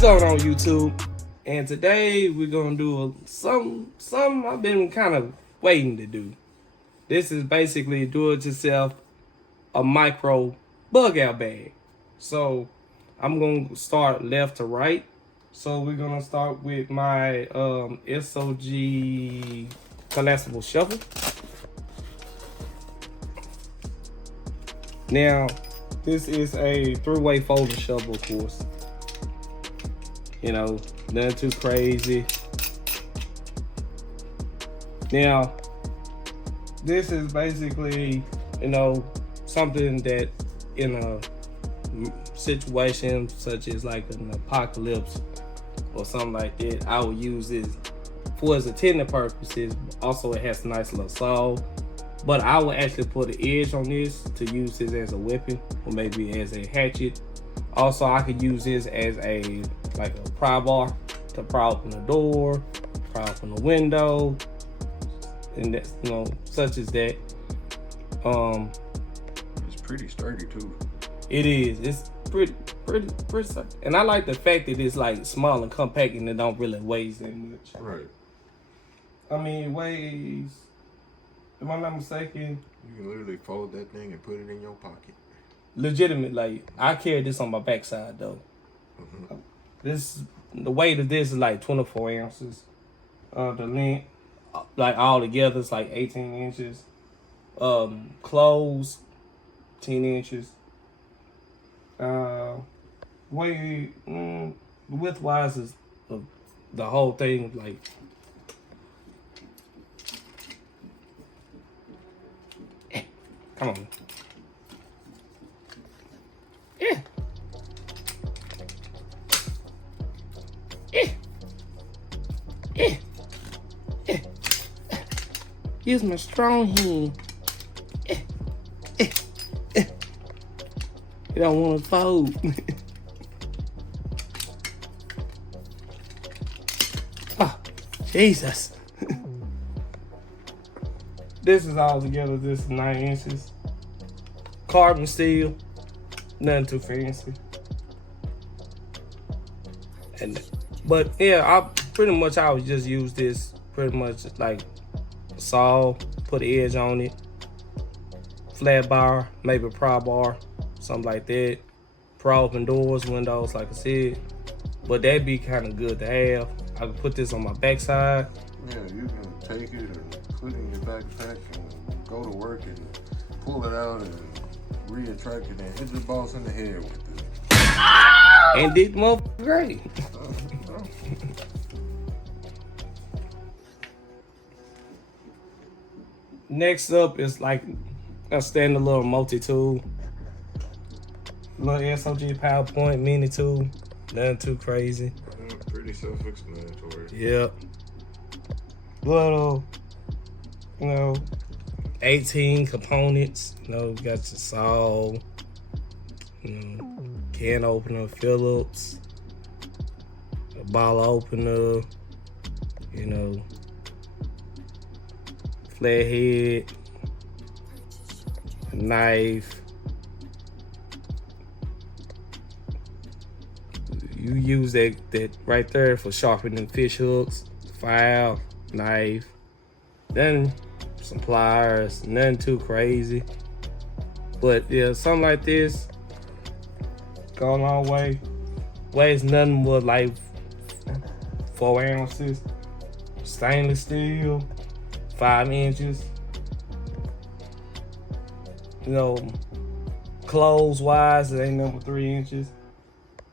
What's going on, YouTube? And today we're gonna do something I've been kind of waiting to do. This is basically do-it-yourself a micro bug out bag. So I'm gonna start left to right. So we're gonna start with my SOG collapsible shovel. Now, this is a three-way folding shovel, of course. You know, nothing too crazy. Now, this is basically, you know, something that in a situation such as like an apocalypse or something like that, I would use this for its intended purposes. Also, it has a nice little saw, but I would actually put an edge on this to use this as a weapon or maybe as a hatchet. Also, I could use this as a like a pry bar to pry open the door, pry open the window, and that's, you know, such as that. It's pretty sturdy too. It is. It's pretty. And I like the fact that it's like small and compact and it don't really weigh that much. Right. I mean, it weighs. Am I not mistaken? You can literally fold that thing and put it in your pocket. Legitimate. Like, I carry this on my backside though. Mm-hmm. The weight of this is like 24 ounces. The length, like all together, is like 18 inches. Clothes, 10 inches. Weight, width wise is the whole thing like. Come on. Yeah. Use my strong hand. You don't want to fold. Oh, Jesus. This is all together. This is 9 inches. Carbon steel. Nothing too fancy. But yeah, I would just use this pretty much like a saw, put an edge on it, flat bar, maybe a pry bar, something like that. Pry open doors, windows, like I said. But that'd be kind of good to have. I can put this on my backside. Yeah, you can take it and put it in your backpack and go to work and pull it out and reattract it and hit the boss in the head with it. And did motherfucker great. Next up is like a standard little multi-tool. Little SOG PowerPoint mini tool. Nothing too crazy. Pretty self-explanatory. Yep. Little, 18 components. Got your saw, can opener, Phillips, a bottle opener, flathead, a knife. You use that right there for sharpening fish hooks, file, knife. Then some pliers, nothing too crazy. But yeah, something like this, go a long way. Weighs nothing but like 4 ounces. Stainless steel, 5 inches. Clothes wise, it ain't nothing but 3 inches.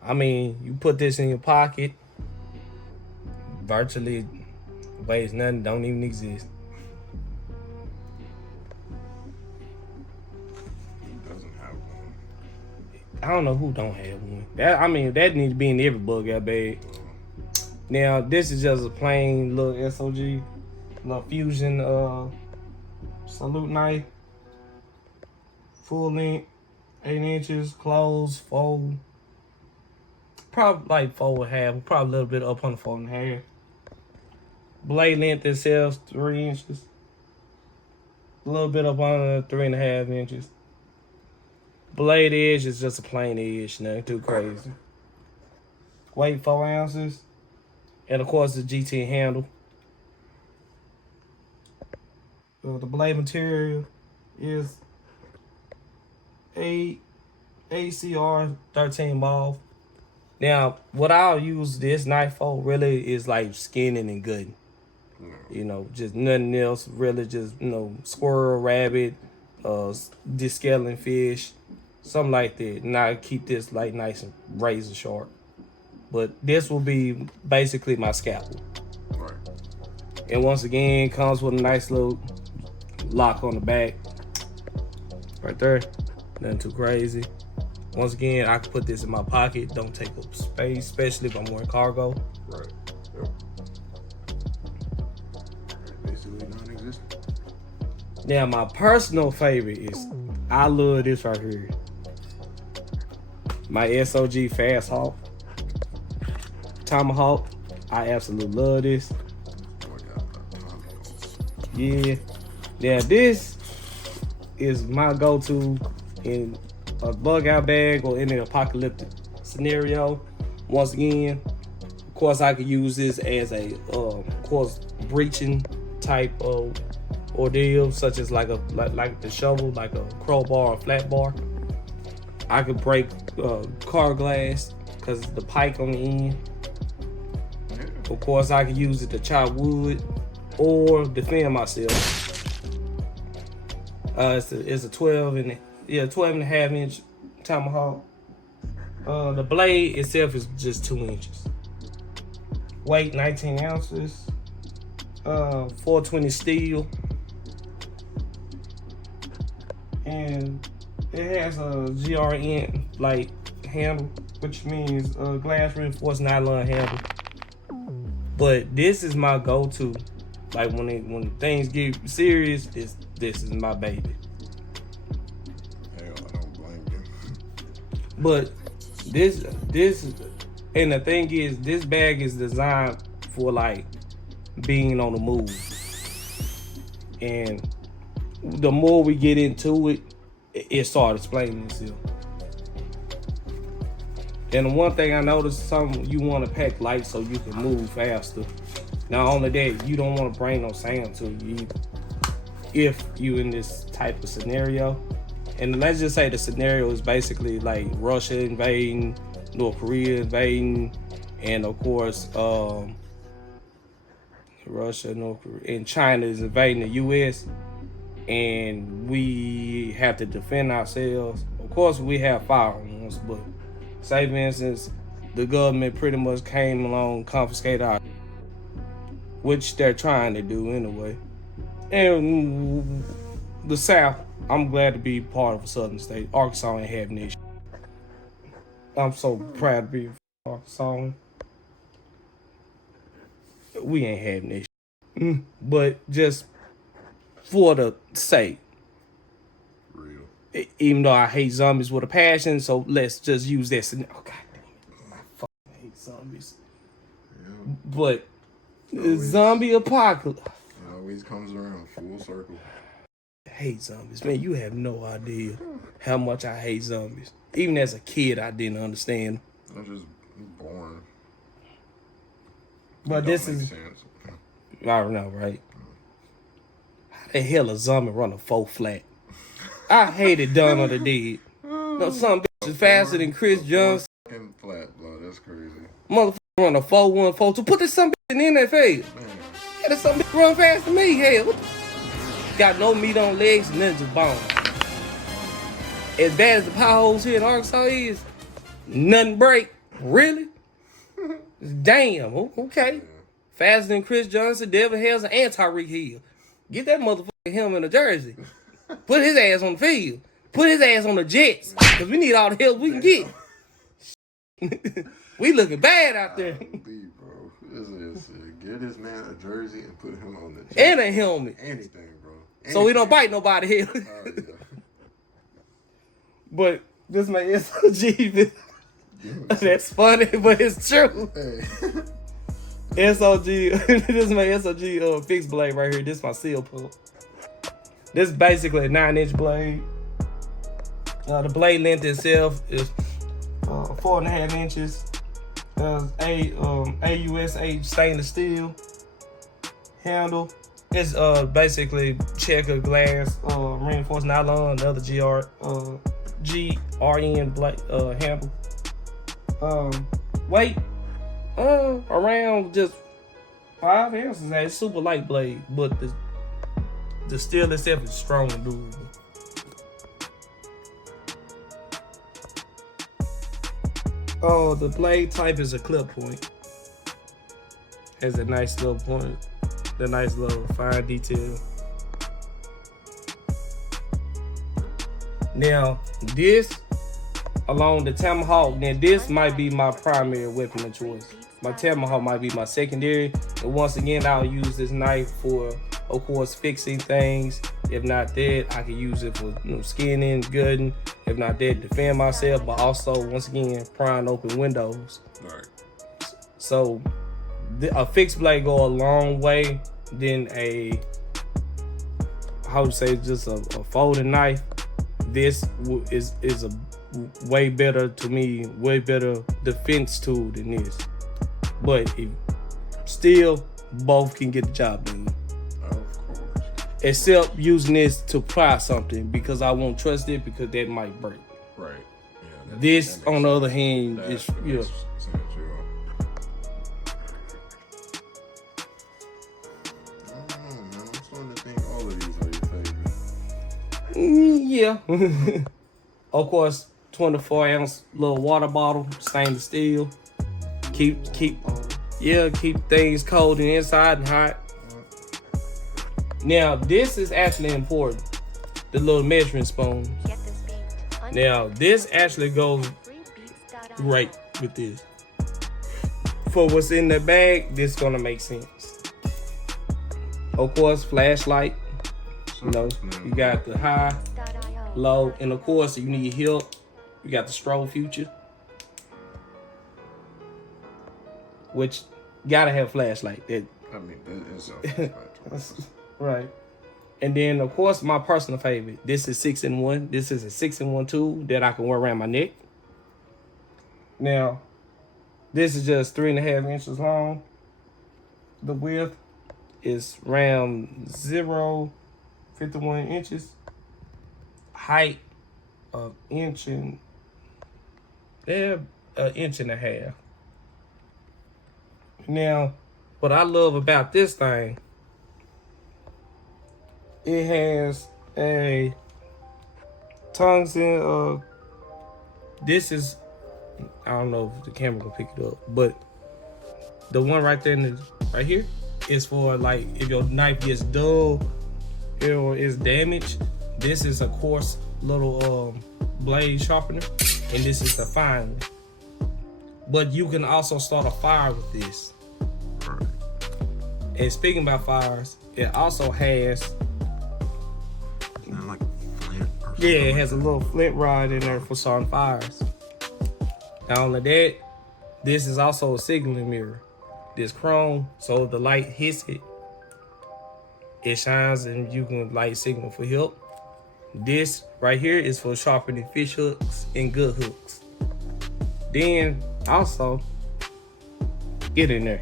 I mean, you put this in your pocket, virtually weighs nothing, don't even exist. Doesn't have one. I don't know who don't have one. That needs to be in every bug out bag. Now, this is just a plain little SOG, little fusion salute knife. Full length, 8 inches, closed, fold. Probably like 4.5, probably a little bit up on the 4.5. Blade length itself, 3 inches. A little bit up on the 3.5 inches. Blade edge is just a plain edge, nothing too crazy. weight 4 ounces, and of course the G10 handle. The blade material is ACR 13 ball. Now, what I'll use this knife for really is like skinning and gutting. You know, just nothing else. Really, just squirrel, rabbit, descaling fish, something like that. And I keep this like nice and razor sharp. But this will be basically my scalpel. Right. And once again, comes with a nice little lock on the back. Right there. Nothing too crazy. Once again, I can put this in my pocket. Don't take up space, especially if I'm wearing cargo. Right. Yep. Basically non-existent. Now, my personal favorite is, I love this right here. My SOG Fast Hawk. Tomahawk. I absolutely love this. Yeah. Now, this is my go-to in a bug out bag or in an apocalyptic scenario. Once again, of course, I could use this as a, of course, breaching type of ordeal, such as like the shovel, like a crowbar or flat bar. I could break car glass because the pike on the end. Of course, I could use it to chop wood or defend myself. It's a 12 and a half inch Tomahawk. The blade itself is just 2 inches. Weight 19 ounces. 420 steel. And it has a GRN like handle, which means glass reinforced nylon handle. But this is my go-to. Like when things get serious, this is my baby. Hell, I don't blame you. But this and the thing is, this bag is designed for like being on the move. And the more we get into it, it starts explaining itself. And the one thing I noticed, you want to pack light so you can move faster. Not only that, you don't want to bring no sand to you either, if you in this type of scenario. And let's just say the scenario is basically like Russia invading, North Korea invading, and of course, Russia, North Korea, and China is invading the U.S. and we have to defend ourselves. Of course, we have firearms, but say for instance, the government pretty much came along, confiscated our, which they're trying to do anyway. And the South, I'm glad to be part of a southern state. Arkansas ain't having this. I'm so proud to be Arkansas. We ain't having this. But just for the sake. Real. Even though I hate zombies with a passion, so let's just use that scenario. Oh, God damn it. I fucking hate zombies. Yeah. But zombie apocalypse. It always comes around full circle. I hate zombies. Man, you have no idea how much I hate zombies. Even as a kid, I didn't understand. I'm just boring. But this is... sense. I don't know, right? How the hell a zombie run a 4 flat? I hated Dawn of the Dead. No, some bitch is faster than Chris Johnson. Fucking flat, bro. That's crazy. Motherfucker run a 4-1, 4-2. Put this some bitch in the NFL. Man. Yeah, this some bitch run faster than me. Hell, got no meat on legs, nothing just bones. As bad as the potholes here in Arkansas is, nothing break. Really? Damn. Okay. Yeah. Faster than Chris Johnson, Devin Hales, and Tyreek Hill. Get that motherfucker him in a jersey. Put his ass on the field. Put his ass on the Jets. Because we need all the help we can get. We looking bad out there. Bro. This is get this man a jersey and put him on the Jets. And a helmet. Anything, bro. Anything. So we don't bite nobody here. Oh, yeah. But this my SOG. That's funny, but it's true. Hey. SOG. This is my SOG fixed blade right here. This is my seal pull. This is basically a 9-inch blade. The blade length itself is 4.5 inches. AUSH stainless steel handle. It's basically checker glass, reinforced nylon, another GRN handle. Weight around just 5 ounces. It's super light blade, but the steel itself is strong and durable. Oh, the blade type is a clip point. Has a nice little point, the nice little fine detail. Now, this along the Tomahawk, now this might be my primary weapon of choice. My Tomahawk might be my secondary. And once again, I'll use this knife for, of course, fixing things. If not that, I can use it for skinning, gutting. If not that, defend myself, but also, once again, prying open windows. Right. So, a fixed blade go a long way than a, how would you say, just a folding knife. This is a way better, to me, way better defense tool than this. But still, both can get the job done. Of course. Except using this to pry something, because I won't trust it, because that might break. Right. Yeah. This, on the other hand, is I'm starting to think all of these are your favorite. Yeah. Of course, 24-ounce little water bottle, stainless steel. Keep things cold and inside and hot. Now, this is actually important. The little measuring spoon. Now, this actually goes great with this. For what's in the bag, this is gonna make sense. Of course, flashlight. You know, you got the high, low, and of course, you need help. You got the strobe feature, which gotta have flashlight. That is right. And then, of course, my personal favorite. This is 6-in-1. This is a 6-in-1 tool that I can wear around my neck. Now, this is just 3.5 inches long. The width is around 0.51 inches. Height of inch and an inch and a half. Now, what I love about this thing, it has a tungsten. This is, I don't know if the camera can pick it up, but the one right there, right here, is for like if your knife gets dull or is damaged. This is a coarse little blade sharpener, and this is the fine one. But you can also start a fire with this. Right. And speaking about fires, it also has, like flint or yeah, it has a little flint rod in there for starting fires. Not only that, this is also a signaling mirror. This chrome, so if the light hits it, it shines and you can light signal for help. This right here is for sharpening fish hooks and good hooks. Then also, get in there.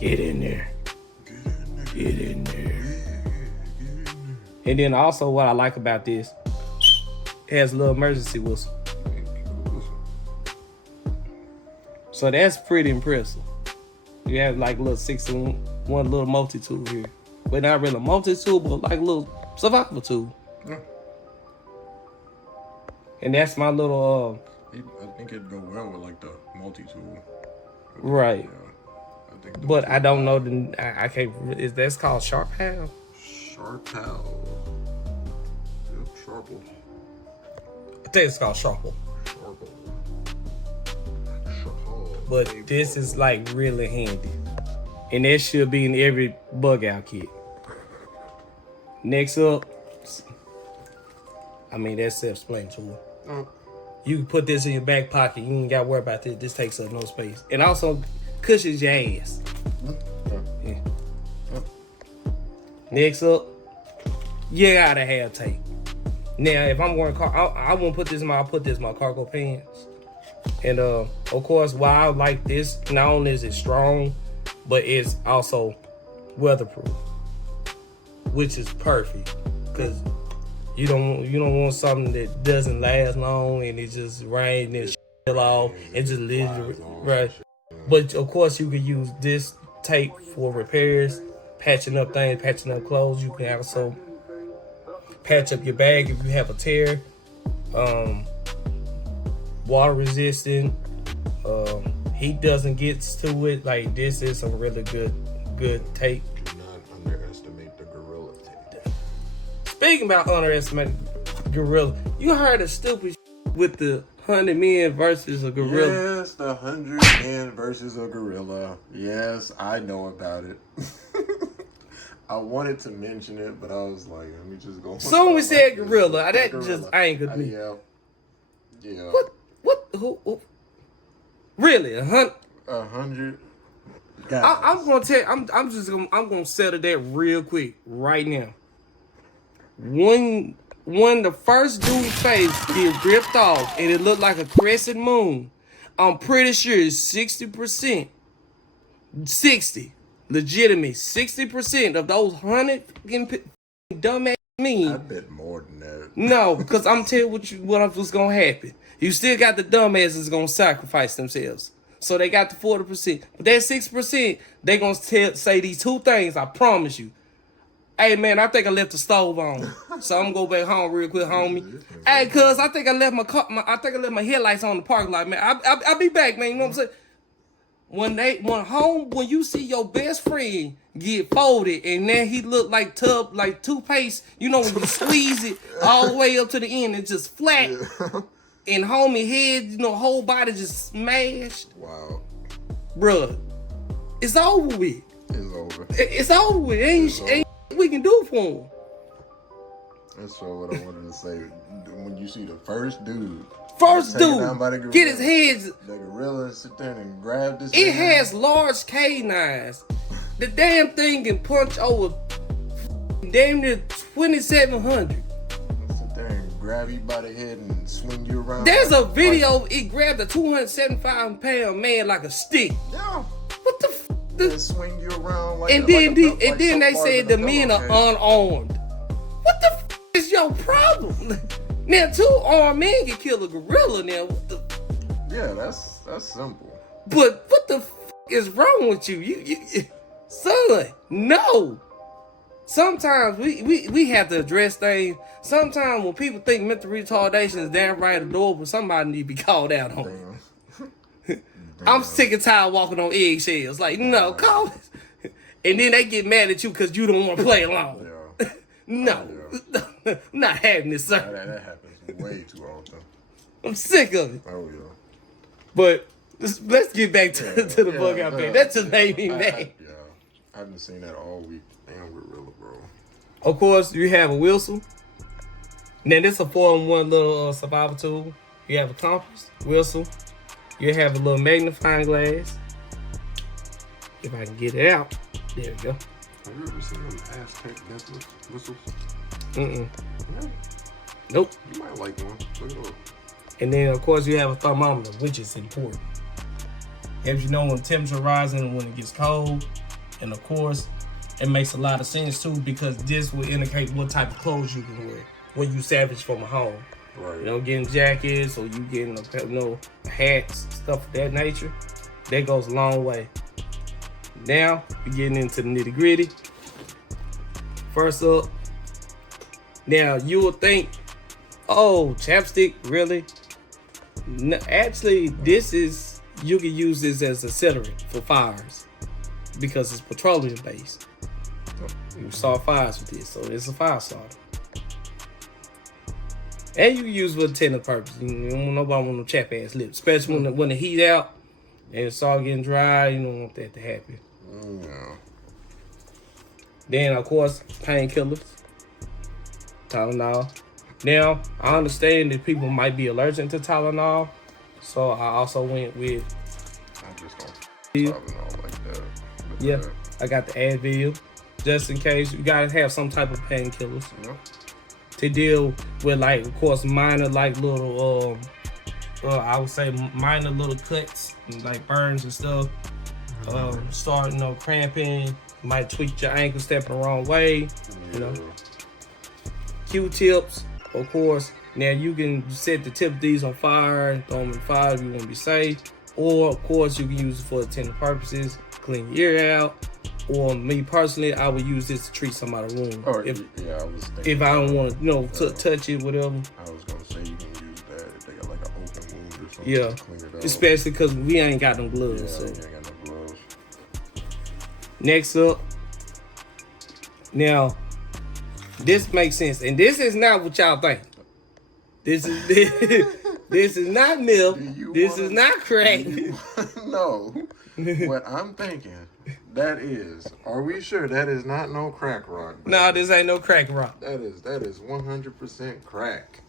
Get in there. Get in there. And then also what I like about this, it has a little emergency whistle. So that's pretty impressive. You have like a little 6-in-1 little multi-tool here. But not really a multi-tool, but like a little survival tool. Yeah. And that's my little I think it'd go well with like the multi-tool. right. Yeah. I think But I don't know I can't, is that's called Sharp Hound? Sharpal. Yep, Sharple. I think it's called Sharple. Sharple. But this is like really handy. And that should be in every bug out kit. Next up, I mean, that's self-explanatory. You can put this in your back pocket. You ain't got to worry about this. This takes up no space. And also cushions your ass. Yeah. Next up, you gotta have tape. Now, if I'm wearing I won't put this in I'll put this in my cargo pants. And of course, why I like this, not only is it strong, but it's also weatherproof, which is perfect, because you don't want something that doesn't last long and it just rain and shit off and just lives right. But of course, you can use this tape for repairs, patching up things, patching up clothes. You can also patch up your bag if you have a tear. Water resistant. Heat doesn't get to it. Like, this is some really good tape. Do not underestimate the Gorilla tape. Speaking about underestimating Gorilla, you heard the stupid with the 100 men versus a gorilla. Yes, the 100 men versus a gorilla. Yes, I know about it. I wanted to mention it, but I was like, let me just go. Soon we said gorilla. That just angered me. Yeah. What? Who? Really? 100? 100. I'm gonna tell. I'm gonna settle that real quick right now. When the first dude's face get ripped off and it looked like a crescent moon, I'm pretty sure it's 60%. 60. Legitimate. 60% of those 100 dumbass men. I bet more than that. No, because I'm telling you what's gonna happen. You still got the dumbasses gonna sacrifice themselves. So they got the 40%. But that 6%, they gonna say these two things, I promise you. Hey man, I think I left the stove on. So I'm gonna go back home real quick, homie. Hey, cuz I think I left my headlights on the parking lot, man. I'll be back, man. You know what I'm saying? When you see your best friend get folded and then he look like toothpaste, you know, when you squeeze it all the way up to the end and just flat. Yeah. And homie head, you know, whole body just smashed. Wow. Bruh, it's over with. It's over. It's over with. Ain't we can do for him. That's what I wanted to say. When you see the first dude get his head. The gorilla sit there and grab this. It has large canines. The damn thing can punch over damn near 2,700. Sit there and grab you by the head and swing you around. There's a video. It grabbed a 275-pound man like a stick. Yeah. What the f? Swing you around like. And then they said the men are unarmed. What the f is your problem? Now 2 armed men can kill a gorilla. Now what the? Yeah, that's simple. But what the f is wrong with you? You son, no. Sometimes we have to address things. Sometimes when people think mental retardation is damn right adorable, somebody need to be called out on it. I'm sick and tired of walking on eggshells. Like, no, call it. And then they get mad at you because you don't want to play along. Yeah. No, I'm not having this, sir. That happens way too often. I'm sick of it. Oh, yeah. But let's get back to the bug out there. That just made me mad. Yeah, I haven't seen that all week. Damn gorilla, bro. Of course, you have a whistle. Now, this is a 4-in-1 little survival tool. You have a compass, whistle. You have a little magnifying glass. If I can get it out. There we go. Have you ever seen them Aztec whistles? Yeah. Nope. You might like one. Look it up. And then, of course, you have a thermometer, which is important. As you know, when the temperature rises and when it gets cold. And, of course, it makes a lot of sense, too, because this will indicate what type of clothes you can wear when you salvage from a home. Right. You know, getting jackets or you getting, hats, stuff of that nature. That goes a long way. Now, we're getting into the nitty gritty. First up, now you will think, oh, chapstick, really? No, actually, you can use this as accelerant for fires because it's petroleum based. You start fires with this, so it's a fire starter. And you can use it for intended purpose. You don't nobody want no chap ass lips, especially when the heat out and it's all getting dry. You don't want that to happen. No. Then of course, painkillers, Tylenol. Now I understand that people might be allergic to Tylenol, so I also went with. I just don't Tylenol like that. Yeah, I got the Advil, just in case. You gotta have some type of painkillers. Yeah. To deal with, like, of course, minor, like, little I would say minor little cuts, like burns and stuff. Start, cramping. Might tweak your ankle stepping the wrong way. Q-tips, of course. Now you can set the tip of these on fire, throw them in fire if you want to be safe. Or of course you can use it for attendant purposes, clean your ear out. Or me personally, I would use this to treat somebody's wound. If I don't want to, touch it, whatever. I was gonna say you can use that if they got like an open wound or something. Yeah, to clean it out. Especially because we ain't got no gloves. Yeah, so. we ain't got no gloves. Next up, now this makes sense, and this is not what y'all think. This is this is not milk. This is not crack. No, what I'm thinking. That is. Are we sure that is not no crack rock? Bro? No, this ain't no crack rock. That is 100% crack.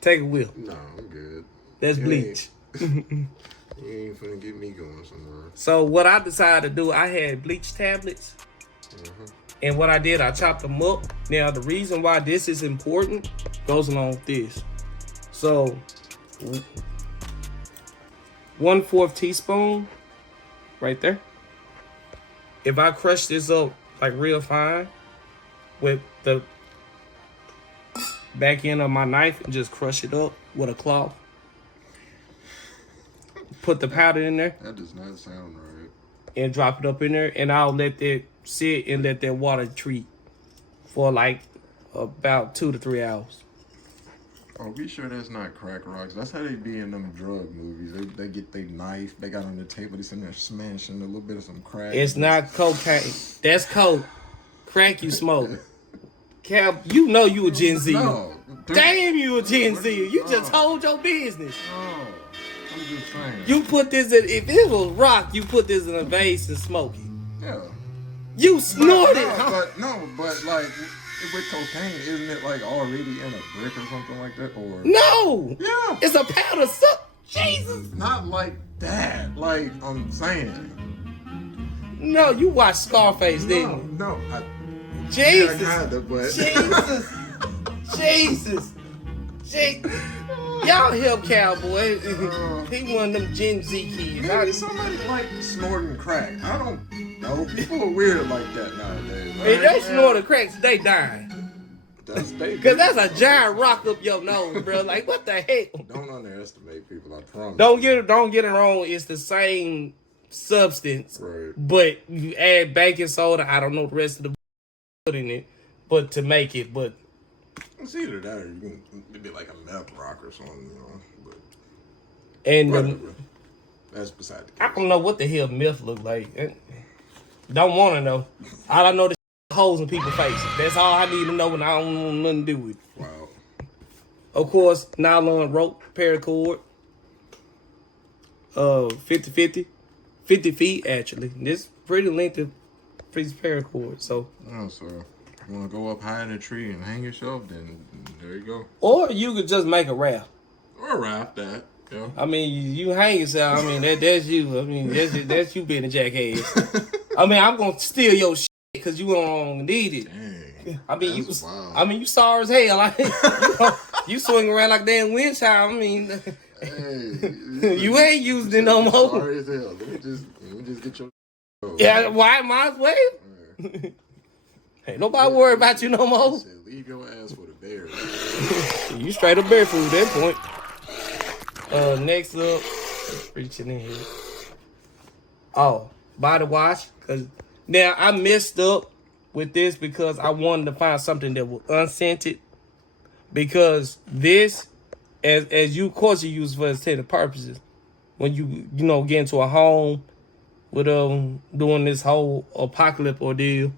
Take a whiff. No, I'm good. That's bleach. You ain't finna get me going somewhere. So what I decided to do, I had bleach tablets. And what I did, I chopped them up. Now, the reason why this is important goes along with this. So, 1/4 teaspoon right there. If I crush this up like real fine with the back end of my knife and just crush it up with a cloth, put the powder in there. That does not sound right. And drop it up in there, and I'll let that sit and let that water treat for like about 2 to 3 hours. Are we sure that's not crack rocks? That's how they be in them drug movies. They get their knife, they got on the table, they sitting there smashing a little bit of some crack. It's not cocaine. That's coke. Crack you smoke. Cap, you know you a Gen Z. No. Damn, you a Gen Z. You just hold your business. Oh, I'm just saying. You put this in, if it was rock, you put this in a vase and smoke it. Yeah. You snort it. But like with cocaine, isn't it like already in a brick or something like that? Or no. Yeah. It's a powder. Jesus. Not like that. Like I'm saying. No, you watched Scarface, didn't you? No. Jesus. Yeah, kinda, but. Jesus. Y'all help Cowboy. He one of them Gen Z kids. Maybe somebody like snorting crack. I don't know. People are weird like that nowadays. If they snorting cracks, they dying. Because that's a giant rock up your nose, bro. Like, what the heck? Don't underestimate people, I promise. Don't get it wrong. It's the same substance. Right. But you add baking soda. I don't know the rest of the put in it. But to make it, but it's either that or you can it'd be like a meth rock or something, But and that's beside the case. I don't know what the hell meth look like. Don't want to know. All I know is holes in people's faces. That's all I need to know, and I don't want nothing to do with it. Wow. Of course, nylon rope, paracord. 50 feet actually. This pretty lengthy piece of paracord. So. Oh, so you want to go up high in a tree and hang yourself? Then there you go. Or you could just make a raft. Or a raft that. Yeah. I mean, you hang yourself. I mean, that's you. I mean, that's you being a jackass. I mean, I'm gonna steal your shit because you don't need it. Dang, I mean, you wild. sorry as hell. Like, you swing around like damn wind child. I mean, hey, you ain't used it no more. Sorry as hell. Let me just get your. Yeah, why? Might as well. Ain't nobody worry about you no more. Said, leave your ass for the bears. You straight up barefoot at that point. Next up, reaching in here. Oh, body wash. Cause now I messed up with this because I wanted to find something that was unscented. Because this, as you of course you use for intended purposes, when you get into a home with doing this whole apocalypse ordeal.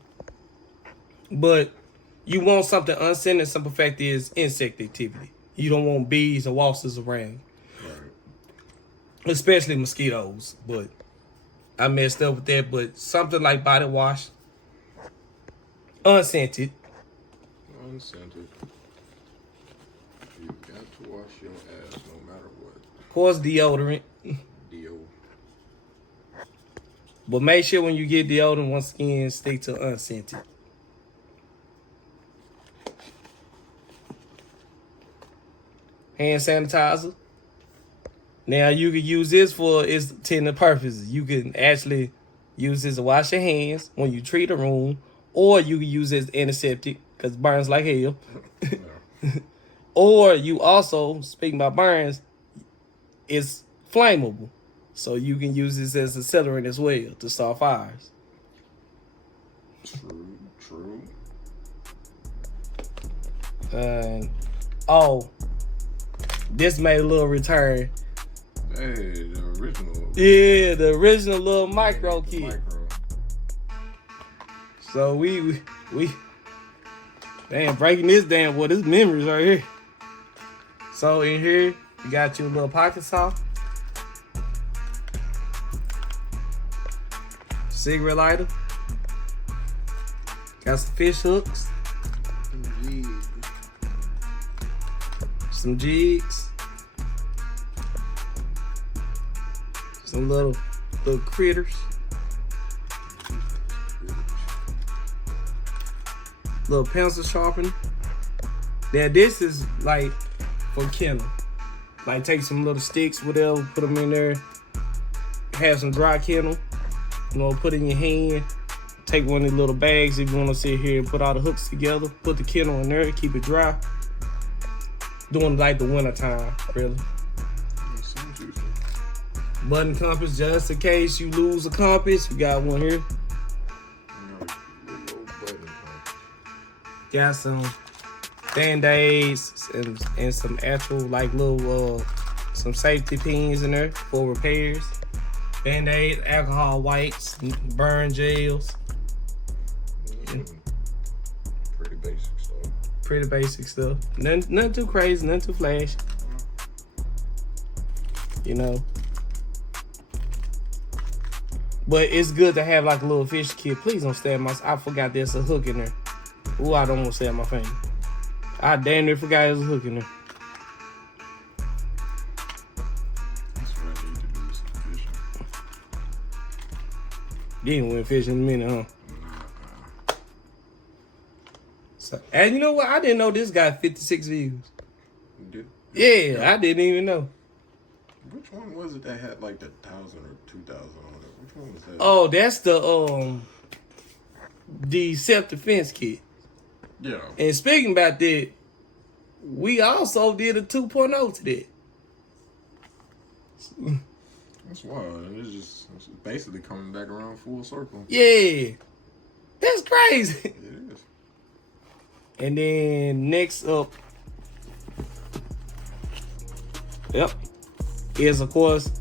But you want something unscented. Simple fact is insect activity. You don't want bees and wasps around. Especially mosquitoes, but I messed up with that. But something like body wash, unscented. Unscented. You got to wash your ass no matter what. Of course, deodorant. Deo. But make sure when you get deodorant, once again, stick to unscented. Hand sanitizer. Now you can use this for its intended purposes. You can actually use this to wash your hands when you treat a room, or you can use this as antiseptic because it burns like hell. Or you also, speaking about burns, it's flammable. So you can use this as accelerant as well to start fires. True. Oh, this made a little return. Hey, the original. Yeah, the original little micro kit. Micro. So we damn breaking this down. Boy, this memories right here. So in here, you got your little pocket saw, cigarette lighter, got some fish hooks, some jigs, some little critters, little pencil sharpener. Now this is like for kennel. Like take some little sticks, whatever, put them in there. Have some dry kennel, you know, put in your hand. Take one of these little bags if you want to sit here and put all the hooks together. Put the kennel in there, keep it dry. Doing like the winter time, really. Button compass, just in case you lose a compass, we got one here. Got some Band-Aids and some actual like little some safety pins in there for repairs. Band-Aids, alcohol wipes, burn gels. Pretty basic stuff. Pretty basic stuff. Nothing too crazy, nothing too flashy. You know. But it's good to have like a little fish kit. Please don't stab my. I forgot there's a hook in there. Ooh, I don't want to stab my finger. I damn near forgot there's a hook in there. That's what I need to do is some fishing. You ain't went fishing in a minute, huh? So, and you know what? I didn't know this got 56 views. Yeah, I didn't even know. Which one was it that had like the 1,000 or 2,000 on it? Which one was that? Oh, that's the self-defense kit. Yeah. And speaking about that, we also did a 2.0 to that. That's wild. It's basically coming back around full circle. Yeah. That's crazy. It is. And then next up, is of course,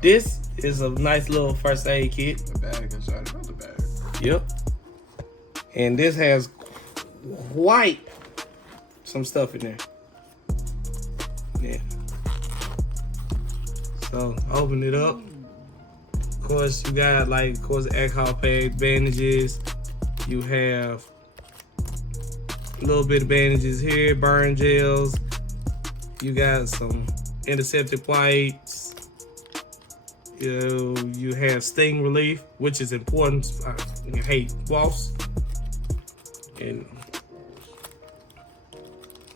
this is a nice little first aid kit. A bag inside another bag. Yep. And this has quite some stuff in there. Yeah. So open it up. Of course, you got like, of course, alcohol pads, bandages. You have a little bit of bandages here, burn gels. You got some antiseptic wipes. You have sting relief, which is important. I hate wasps. And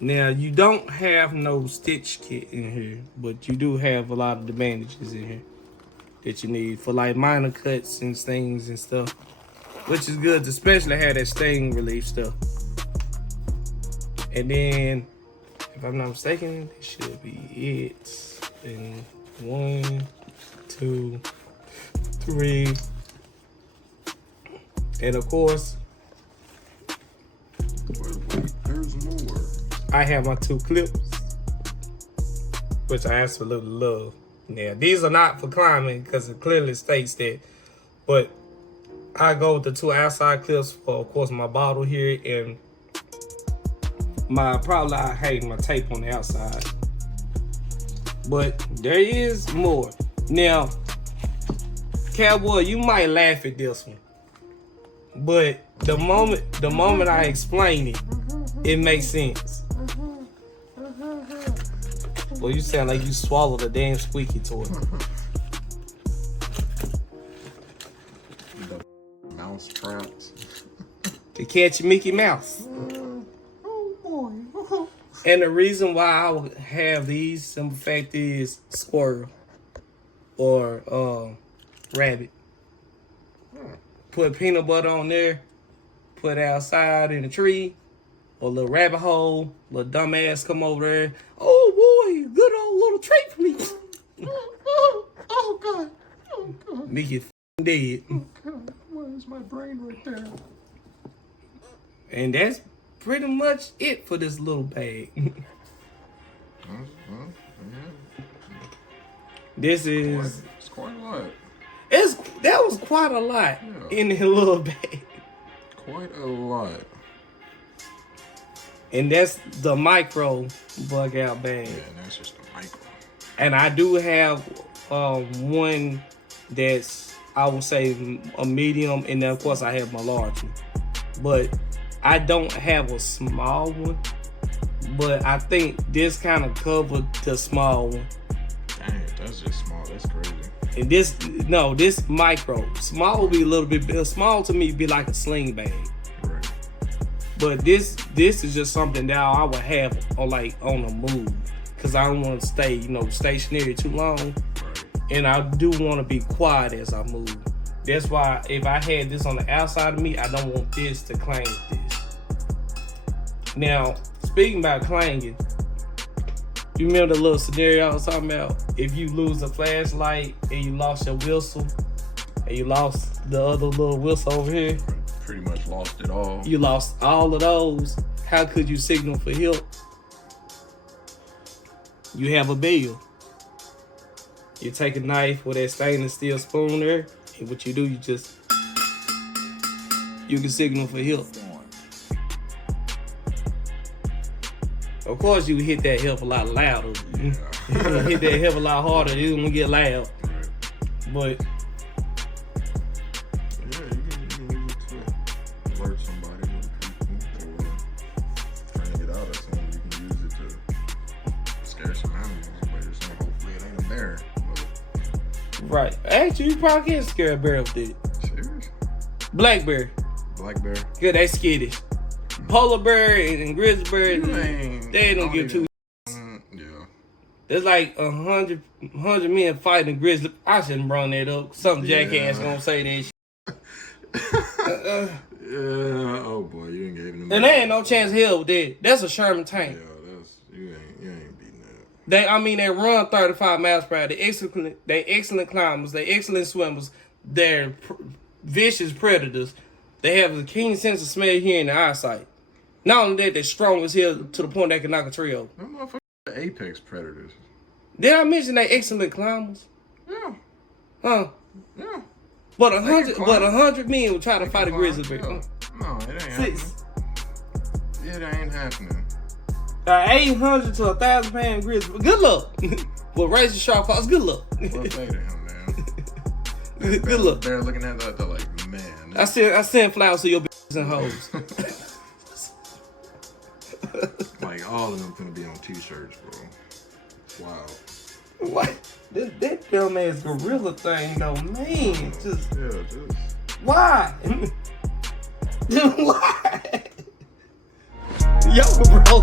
now you don't have no stitch kit in here, but you do have a lot of the bandages in here that you need for like minor cuts and stings and stuff, which is good, to especially have that sting relief stuff. And then, if I'm not mistaken, this should be it. And 1, 2, 3, and of course, Wait, there's more. I have my 2 clips, which I absolutely love. Now, these are not for climbing because it clearly states that, but I go with the 2 outside clips for, of course, my bottle here and I hate my tape on the outside. But there is more. Now, Cowboy, you might laugh at this one, but the moment I explain it, it makes sense. Well, you sound like you swallowed a damn squeaky toy. The mouse traps. To catch Mickey Mouse. And the reason why I would have these, simple fact is squirrel. or rabbit. Put peanut butter on there, put it outside in the tree, or a little rabbit hole, little dumbass come over there. Oh boy, good old little treat for me. Oh God. Oh God. Make you dead. Oh God. Why is my brain right there? And that's pretty much it for this little bag. This is... It's quite a lot. That was quite a lot in the little bag. Quite a lot. And that's the micro bug out bag. Yeah, and that's just the micro. And I do have one that's, I would say, a medium, and then of course I have my large one. But I don't have a small one. But I think this kind of covered the small one. Dang, that's just small. That's crazy. And this micro. Small would be a little bit bigger. Small to me be like a sling bag. Right. But this is just something that I would have on the move. Cause I don't want to stay, stationary too long. Right. And I do want to be quiet as I move. That's why if I had this on the outside of me, I don't want this to clang with this. Now, speaking about clanging, you remember the little scenario I was talking about? If you lose a flashlight and you lost your whistle and you lost the other little whistle over here. Pretty much lost it all. You lost all of those. How could you signal for help? You have a bill. You take a knife with that stainless steel spoon there, and what you do, you can signal for help. Of course, you hit that help a lot louder. Yeah. Hit that help a lot harder. It's gonna get loud. Right. But yeah, you can use it to alert somebody or people, or trying to get out of something. You can use it to scare some animals. But you're saying hopefully it ain't a bear. But right, actually, you probably can scare a bear with it. serious? Black bear, Black bear? good, they skittish. Polar bear and grizzly bear, Man, they don't give two. Yeah. There's like 100 men fighting a grizzly. I shouldn't bring that up. Some jackass gonna say that shit. Yeah. Oh boy, you ain't gave them. And there ain't no chance in hell with that. That's a Sherman tank. Yeah, that's you ain't beating that. They run 35 miles per hour. They excellent climbers. They excellent swimmers. They're vicious predators. They have a keen sense of smell, hearing, and eyesight. Not only that, they're strong as hell to the point they can knock a tree over. Them motherfuckers are apex predators. Did I mention they excellent climbers? Yeah. Huh? Yeah. But 100 men will try to fight a grizzly bear. Yeah. No, it ain't happening. It ain't happening. 800 to 1,000 pound grizzly. Good luck. But razor sharp claws, good luck. Well played to him, man. Good luck. They're looking at that, they're like, man. I send flowers to your bitches and hoes. Like all of them gonna be on t-shirts, bro. Wow. What? That dumb ass gorilla thing though, man. Just why? Why? Yo, bro,